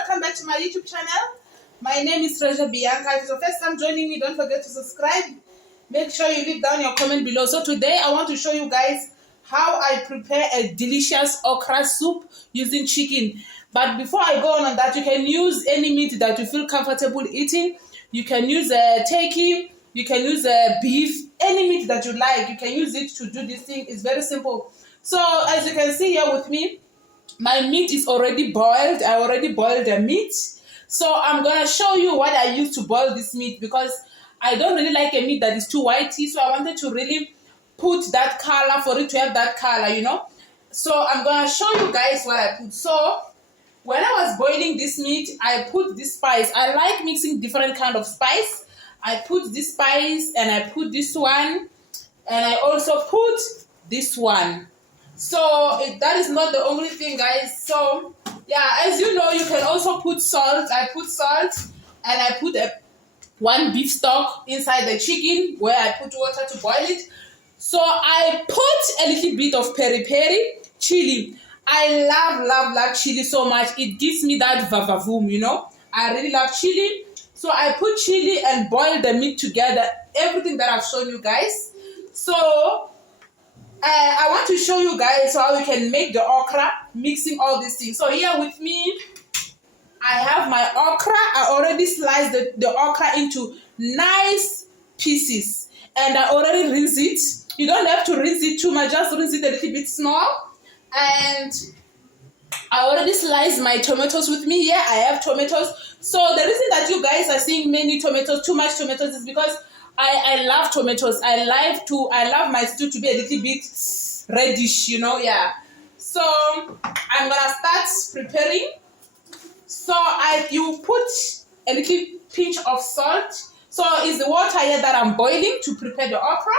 welcome back to my YouTube channel. My name is Bianca. If it's your first time joining me, don't forget to subscribe. Make sure you leave down your comment below. So today I want to show you guys how I prepare a delicious okra soup using chicken. But before I go on that, you can use any meat that you feel comfortable eating. You can use a turkey, you can use a beef, any meat that you like. You can use it to do this thing. It's very simple. So as you can see here with me, my meat is already boiled. I already boiled the meat. So I'm going to show you what I use to boil this meat, because I don't really like a meat that is too whitey. So I wanted to really put that color for it to have that color, you know. So I'm going to show you guys what I put. So when I was boiling this meat, I put this spice. I like mixing different kind of spice. I put this spice and I put this one. And I also put this one. So that is not the only thing, guys. So yeah, as you know, you can also put salt. I put salt and I put one beef stock inside the chicken where I put water to boil it. So I put a little bit of peri-peri chili. I love chili so much. It gives me that vavavoom, you know. I really love chili. So I put chili and boil the meat together. Everything that I've shown you guys. So I want to show you guys how we can make the okra, mixing all these things. So here with me, I have my okra. I already sliced the okra into nice pieces. And I already rinse it. You don't have to rinse it too much, just rinse it a little bit small. And I already sliced my tomatoes with me. Here I have tomatoes. So the reason that you guys are seeing many tomatoes, too much tomatoes, is because I love tomatoes. I love my stew to be a little bit reddish, you know, yeah. So I'm gonna start preparing. So you put a little pinch of salt. So it's the water here that I'm boiling to prepare the okra.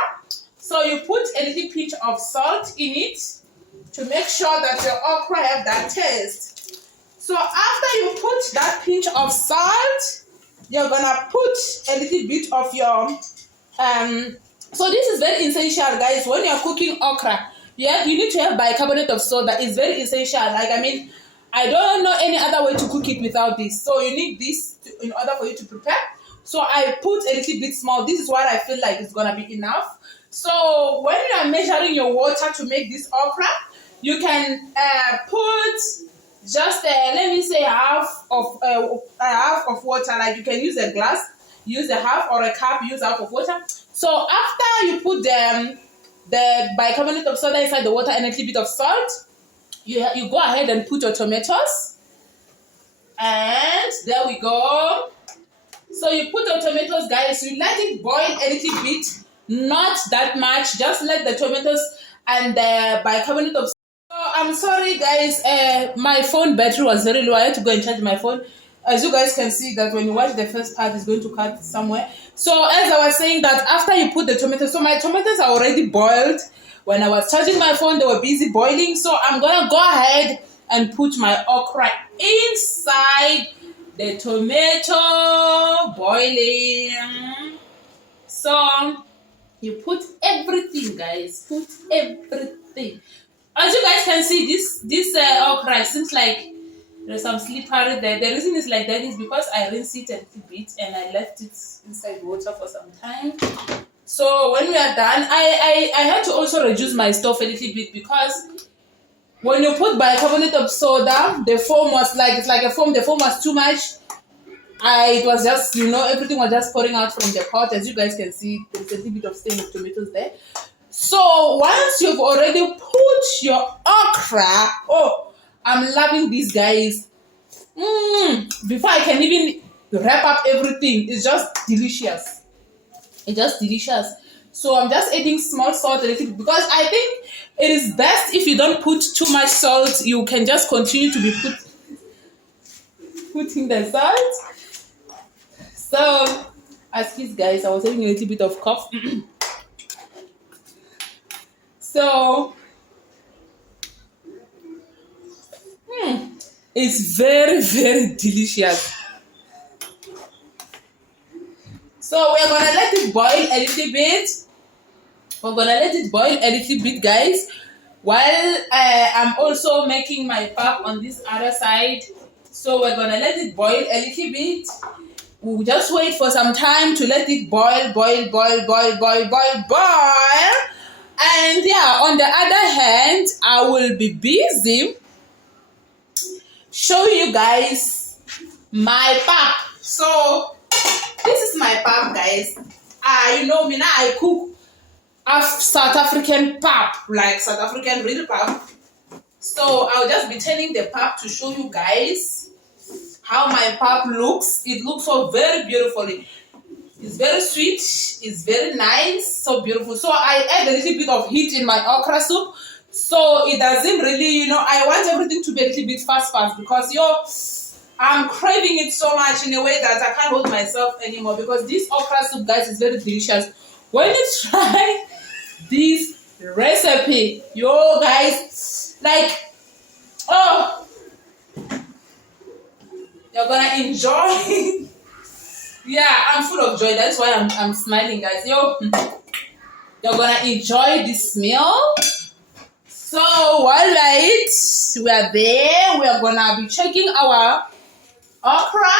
So you put a little pinch of salt in it to make sure that the okra have that taste. So after you put that pinch of salt, you're gonna put a little bit of your so this is very essential, guys. When you're cooking okra, you need to have bicarbonate of soda. It's very essential. Like, I mean, I don't know any other way to cook it without this. So you need this in order for you to prepare. So I put a little bit small. This is what I feel like is gonna be enough. So when you are measuring your water to make this okra, you can put just let me say half of water. Like, you can use a glass, use a half, or a cup, use half of water. So after you put the bicarbonate of soda inside the water and a little bit of salt, you go ahead and put your tomatoes. And there we go. So you put your tomatoes, guys. You let it boil a little bit, not that much. Just let the tomatoes and the bicarbonate of soda. So I'm sorry, guys. My phone battery was very low. I had to go and charge my phone. As you guys can see that when you watch the first part, it's going to cut somewhere. So as I was saying, that after you put the tomatoes, so my tomatoes are already boiled. When I was charging my phone, they were busy boiling. So I'm going to go ahead and put my okra inside the tomato boiling. So you put everything, guys. Put everything. As you guys can see, this okra seems like there's some slippery there. The reason it's like that is because I rinsed it a little bit and I left it inside water for some time. So when we are done, I had to also reduce my stove a little bit, because when you put bicarbonate of soda, the foam was like, it's like a foam. The foam was too much. It was just, you know, everything was just pouring out from the pot. As you guys can see, there's a little bit of stain of tomatoes there. So once you've already put your okra, oh, I'm loving these, guys. Before I can even wrap up everything, it's just delicious. It's just delicious. So I'm just adding small salt a little bit, because I think it is best if you don't put too much salt. You can just continue to be putting the salt. So, excuse guys, I was having a little bit of cough. So it's very, very delicious. So we're gonna let it boil a little bit. We're gonna let it boil a little bit, guys, while I'm also making my pap on this other side. So we're gonna let it boil a little bit. We'll just wait for some time to let it boil. And yeah, on the other hand, I will be busy showing you guys my pap. So this is my pap, guys. You know me now, I cook South African pap, like South African real pap. So I'll just be turning the pap to show you guys how my pap looks. It looks so very beautifully. It's very sweet, it's very nice, so beautiful. So I add a little bit of heat in my okra soup, so it doesn't really, I want everything to be a little bit fast because I'm craving it so much in a way that I can't hold myself anymore, because this okra soup, guys, is very delicious. When you try this recipe, guys, like, oh, you're gonna enjoy. Yeah, I'm full of joy. That's why I'm smiling, guys. You're gonna enjoy this meal. So while we are there, we are gonna be checking our okra.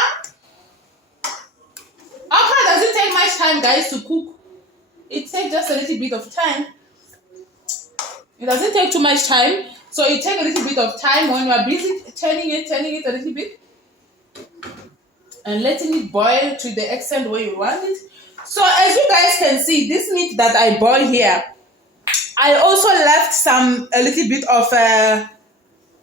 Okra doesn't take much time, guys, to cook. It takes just a little bit of time. It doesn't take too much time, so it takes a little bit of time when you are busy turning it a little bit and letting it boil to the extent where you want it. So as you guys can see, this meat that I boil here, I also left a little bit of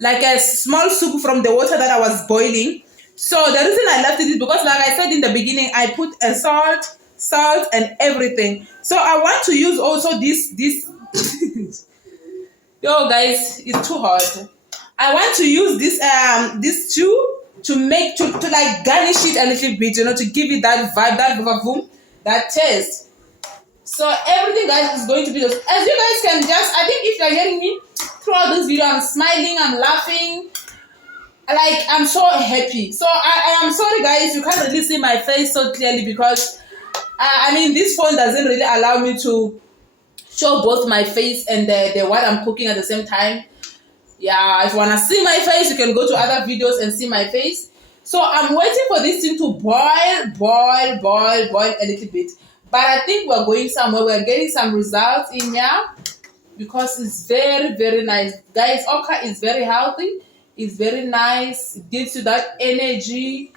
like a small soup from the water that I was boiling. So the reason I left it is because, like I said in the beginning, I put a salt and everything. So I want to use also this yo guys, it's too hot. I want to use this stew to like garnish it a little bit, to give it that vibe, that taste. So everything, guys, is going to be as you guys can just, I think if you're hearing me throughout this video, I'm smiling, I'm laughing, like I'm so happy. So I am sorry, guys, you can't really see my face so clearly because I mean, this phone doesn't really allow me to show both my face and the what I'm cooking at the same time. Yeah, if you want to see my face, you can go to other videos and see my face. So I'm waiting for this thing to boil a little bit. But I think we're going somewhere. We're getting some results in here because it's very, very nice. Guys, okra is very healthy. It's very nice. It gives you that energy.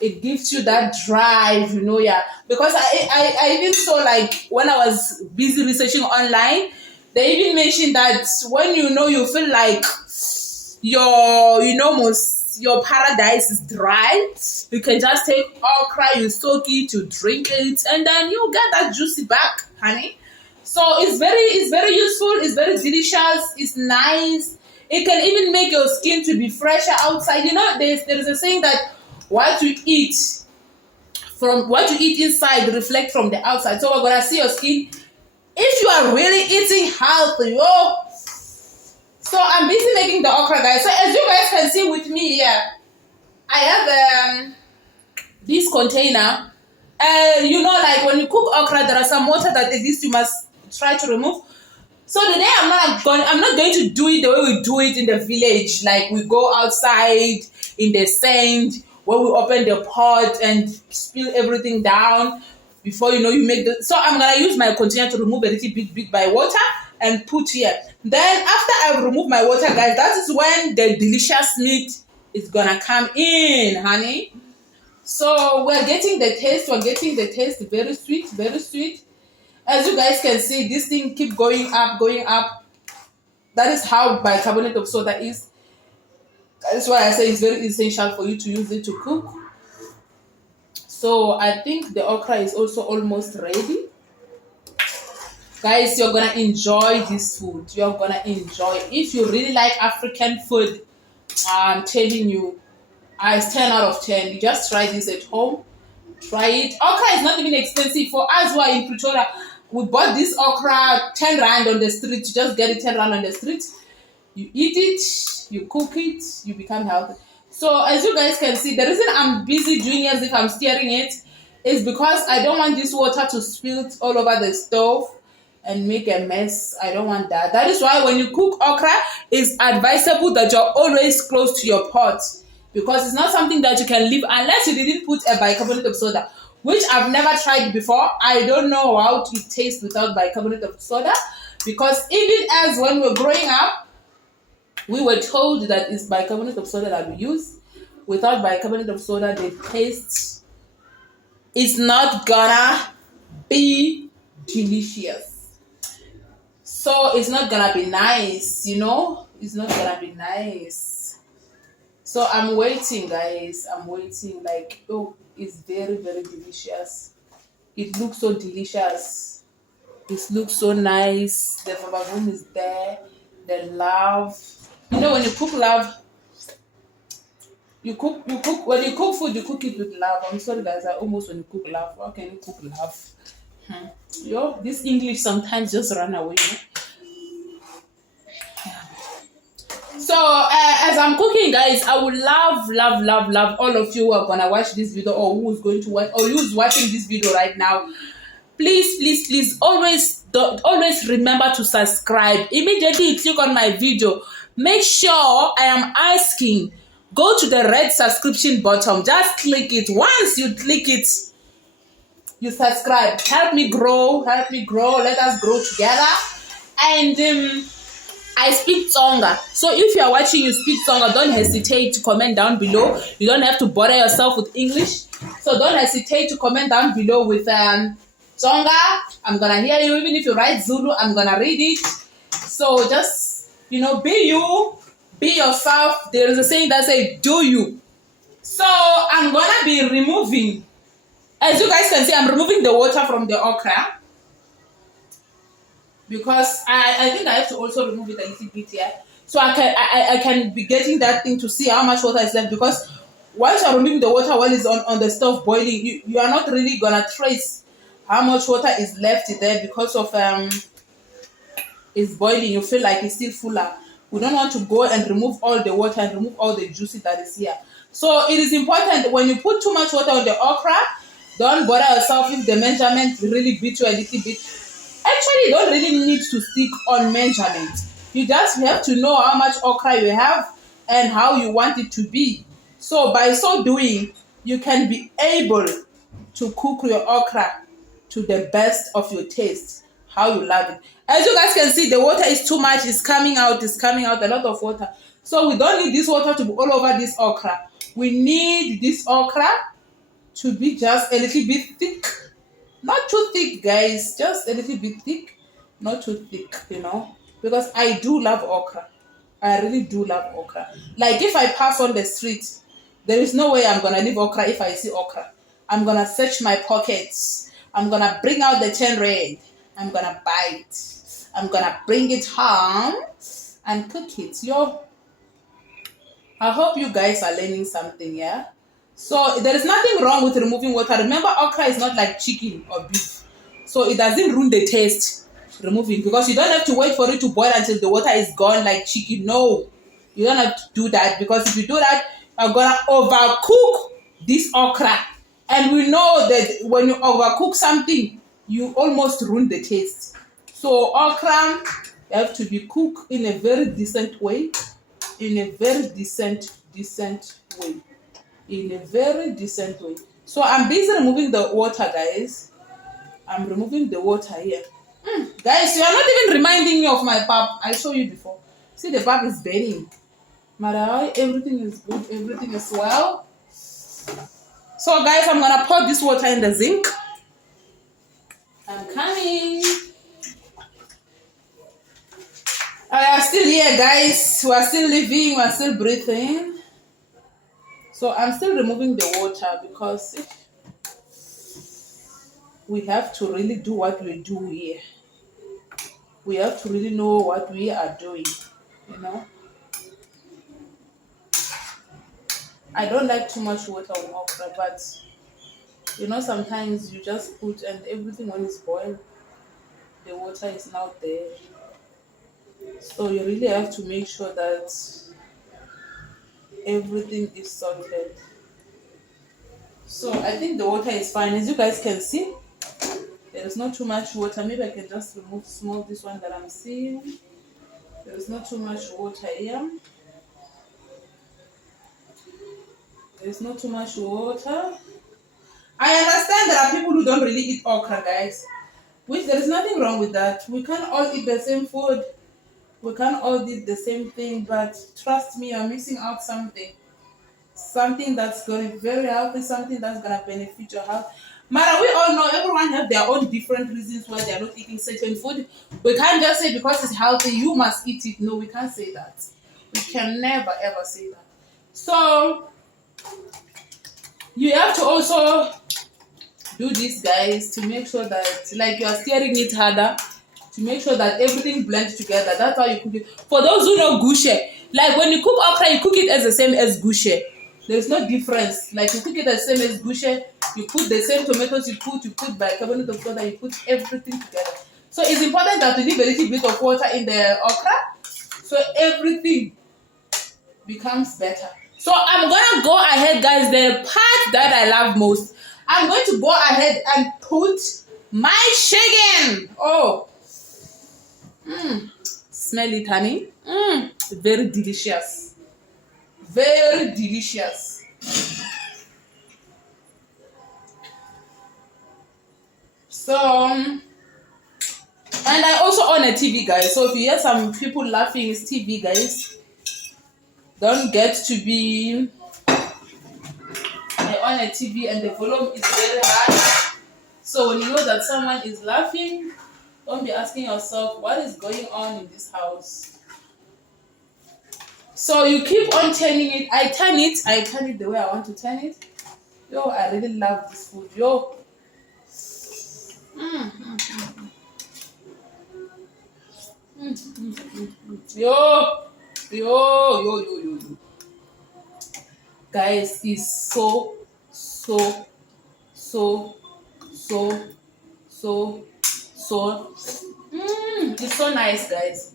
It gives you that drive, yeah. Because I even saw, like, when I was busy researching online, they even mentioned that when you feel like your paradise is dry, you can just take okra, you soak it, you drink it, and then you get that juicy back, honey. So it's very useful, it's very delicious, it's nice. It can even make your skin to be fresher outside. There is a saying that what you eat inside reflect from the outside. So we're gonna see your skin if you are really eating healthy. So I'm busy making the okra, guys. So as you guys can see with me here, I have this container. Like when you cook okra, there are some water that at least you must try to remove. So today I'm not going to do it the way we do it in the village. Like we go outside in the sand where we open the pot and spill everything down before you make the. So I'm gonna use my container to remove a little bit by water and put here. Then after I've removed my water, guys, that is when the delicious meat is gonna come in, honey. So we're getting the taste. Very sweet, very sweet. As you guys can see, this thing keep going up. That is how bicarbonate of soda is. That's why I say it's very essential for you to use it to cook. So I think the okra is also almost ready. Guys, you're gonna enjoy this food. You're gonna enjoy it. If you really like African food, I'm telling you, it's 10 out of 10. You just try this at home. Try it. Okra is not even expensive. For us who are in Pretoria, we bought this okra 10 rand on the street. You just get it 10 rand on the street. You eat it, you cook it, you become healthy. So as you guys can see, the reason I'm busy doing as if I'm stirring it is because I don't want this water to spill all over the stove and make a mess. I don't want that. That is why when you cook okra, it's advisable that you're always close to your pot. because it's not something that you can leave unless you didn't put a bicarbonate of soda, which I've never tried before. I don't know how it tastes without bicarbonate of soda, because even as when we were growing up, we were told that it's bicarbonate of soda that we use. Without bicarbonate of soda, the taste is not gonna be delicious. So it's not gonna be nice, you know? It's not gonna be nice. So I'm waiting, guys. I'm waiting. Like, oh, it's very, very delicious. It looks so delicious. It looks so nice. The vavavoom is there. The love. You know, when you cook love, when you cook food, you cook it with love. I'm sorry, guys. I almost when you cook love. How can you cook love? Yo, this English sometimes just run away. So as I'm cooking, guys, I would love all of you who are gonna watch this video, or who's going to watch, or who's watching this video right now. Please, always remember to subscribe. Immediately you click on my video, make sure I am asking, go to the red subscription button. Just click it. Once you click it, you subscribe. Help me grow. Let us grow together. And I speak Tonga. So if you are watching, you speak Tonga, don't hesitate to comment down below. You don't have to bother yourself with English. So don't hesitate to comment down below with Tonga. I'm gonna hear you. Even if you write Zulu, I'm gonna read it. So just, you know, be you, be yourself. There is a saying that says, do you. So I'm gonna be removing, as you guys can see, I'm removing the water from the okra, because I think I have to also remove it a little bit here, so I can be getting that thing to see how much water is left. Because once you're removing the water while it's on the stove boiling, you are not really gonna trace how much water is left there, because of it's boiling. You feel like it's still fuller. We don't want to go and remove all the water and remove all the juices that is here. So it is important, when you put too much water on the okra, don't bother yourself if the measurement really beat you a little bit. Actually, you don't really need to stick on measurement. You just have to know how much okra you have and how you want it to be. So by so doing, you can be able to cook your okra to the best of your taste, how you love it. As you guys can see, the water is too much. It's coming out a lot of water. So we don't need this water to be all over this okra. We need this okra to be just a little bit thick. Not too thick, guys, just a little bit thick, not too thick, you know, because I do love okra. I really do love okra. Like, if I pass on the street, there is no way I'm gonna leave okra. If I see okra, I'm gonna search my pockets. I'm gonna bring out the 10 red. I'm gonna buy it. I'm gonna bring it home and cook it. Yo, I hope you guys are learning something, yeah? So there is nothing wrong with removing water. Remember, okra is not like chicken or beef, so it doesn't ruin the taste removing, because you don't have to wait for it to boil until the water is gone like chicken. No, you don't have to do that, because if you do that, you're gonna overcook this okra, and we know that when you overcook something, you almost ruin the taste. So okra have to be cooked in a very decent way, in a very decent way. In a very decent way. So I'm busy removing the water, guys. I'm removing the water here. Guys, you are not even reminding me of my pap. I showed you before. See, the pap is burning. Marai, everything is good. Everything is well. So, guys, I'm gonna pour this water in the zinc. I'm coming. I are still here, guys. We are still living. We are still breathing. So I'm still removing the water, because we have to really do what we do here. We have to really know what we are doing, you know. I don't like too much water on okra, but you know, sometimes you just put, and everything when it's boiled, the water is now there. So you really have to make sure that everything is salted. So I think the water is fine. As you guys can see, there is not too much water. Maybe I can just remove small this one that I'm seeing. There is not too much water here. There's not too much water. I understand there are people who don't really eat okra, guys. Which there is nothing wrong with that. We can't all eat the same food. We can't all eat the same thing, but trust me, you're missing out something. Something that's going to be very healthy, something that's going to benefit your health. Mara, we all know everyone have their own different reasons why they're not eating certain food. We can't just say because it's healthy, you must eat it. No, we can't say that. We can never ever say that. So, you have to also do this, guys, to make sure that like you are stirring it harder, to make sure that everything blends together. That's how you cook it. For those who know gushe, like when you cook okra, you cook it as the same as gushe. There's no difference. Like you cook it the same as gushe, you put the same tomatoes you put bicarbonate of soda, you put everything together. So it's important that you leave a little bit of water in the okra, so everything becomes better. So I'm gonna go ahead, guys. The part that I love most, I'm going to go ahead and put my chicken. Oh, smell it, honey. Very delicious. Very delicious. So, and I also own a TV, guys. So if you hear some people laughing, it's TV, guys. Don't get to be. I own a TV and the volume is very high. So when you know that someone is laughing, don't be asking yourself, what is going on in this house? So you keep on turning it. I turn it the way I want to turn it. Yo, I really love this food. Yo. Yo. Guys, it's so it's so nice, guys.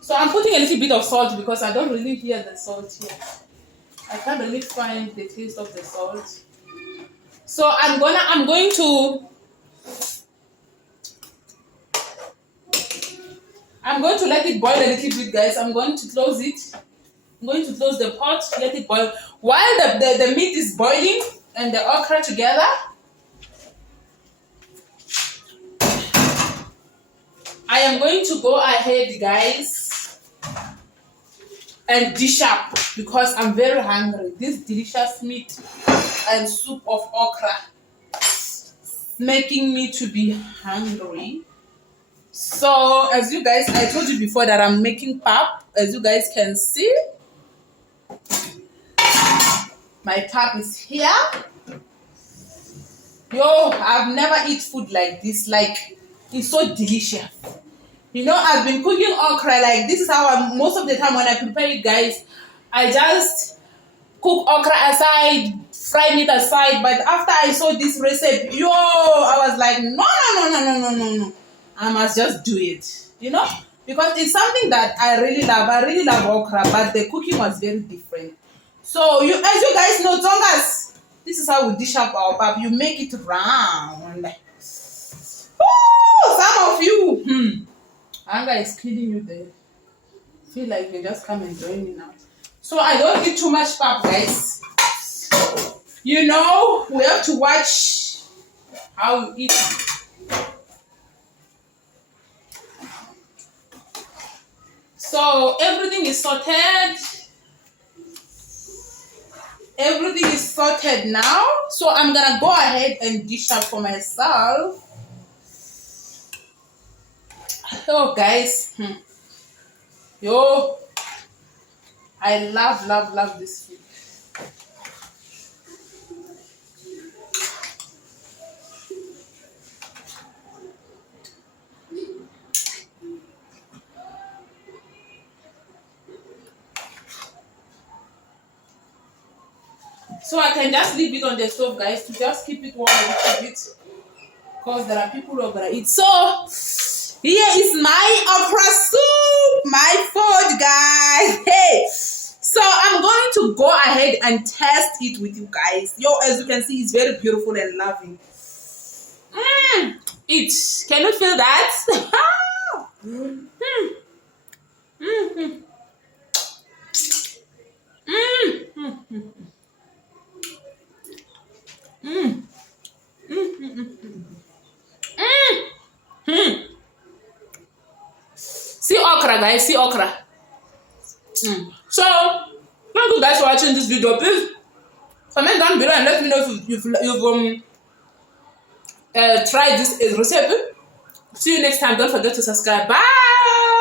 So I'm putting a little bit of salt because I don't really hear the salt here. I can't really find the taste of the salt. So I'm going to let it boil a little bit, guys. I'm going to close it. I'm going to close the pot, let it boil. While the meat is boiling and the okra together, I am going to go ahead, guys, and dish up because I'm very hungry. This delicious meat and soup of okra making me to be hungry. So as you guys, I told you before that I'm making pap. As you guys can see, my pap is here. Yo, I've never eaten food like this. Like, it's so delicious. You know, I've been cooking okra. Like, this is how most of the time when I prepare it, guys, I just cook okra aside, fry meat aside. But after I saw this recipe, yo, I was like, no. I must just do it. You know? Because it's something that I really love. I really love okra, but the cooking was very different. So, as you guys know, Tongas, this is how we dish up our pap. You make it round. Ooh, some of you, anger is killing you there. Feel like you just come and join me now. So I don't eat too much pap, guys. You know, we have to watch how you eat. So everything is sorted. Everything is sorted now. So I'm gonna go ahead and dish up for myself. Oh, guys. Yo, I love this food. So I can just leave it on the stove, guys, to just keep it warm a little bit, because there are people who are gonna eat. So here is my okra soup, my food, guys. Hey, so I'm going to go ahead and test it with you guys. Yo, as you can see, it's very beautiful and loving. Can you feel that? okra, guys. See okra. So, thank you guys for watching this video. Please comment down below and let me know if you've tried this recipe. See you next time. Don't forget to subscribe. Bye.